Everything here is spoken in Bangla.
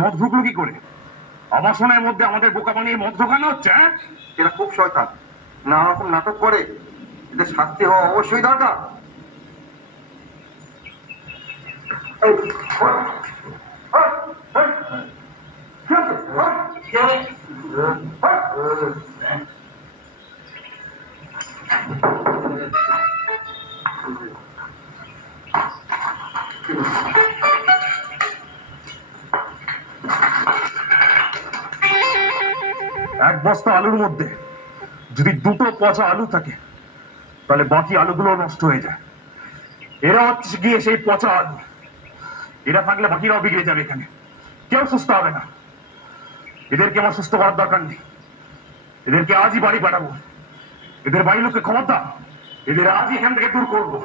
মদ ঢুকলো কি করে? আবাসনের মধ্যে আমাদের বোকা বানিয়ে মদ ঢোকানো হচ্ছে। এরা খুব শয়তান, নানা রকম নাটক করে, এদের শাস্তি হওয়া অবশ্যই দরকার। এক বস্তা আলুর মধ্যে যদি দুটো পচা আলু থাকে তাহলে বাকি আলুগুলো নষ্ট হয়ে যায়। এরা হচ্ছে গিয়ে সেই পচা আলু। এরা থাকলে বাকিরাও বিগড়ে যাবে, এখানে কেউ সুস্থ হবে না। এদেরকে আমার সুস্থ করার দরকার নেই, এদেরকে আজই বাড়ি পাঠাবো। এদের বাড়ির লোককে ক্ষমতা, এদের আজই এখান থেকে দূর করবো।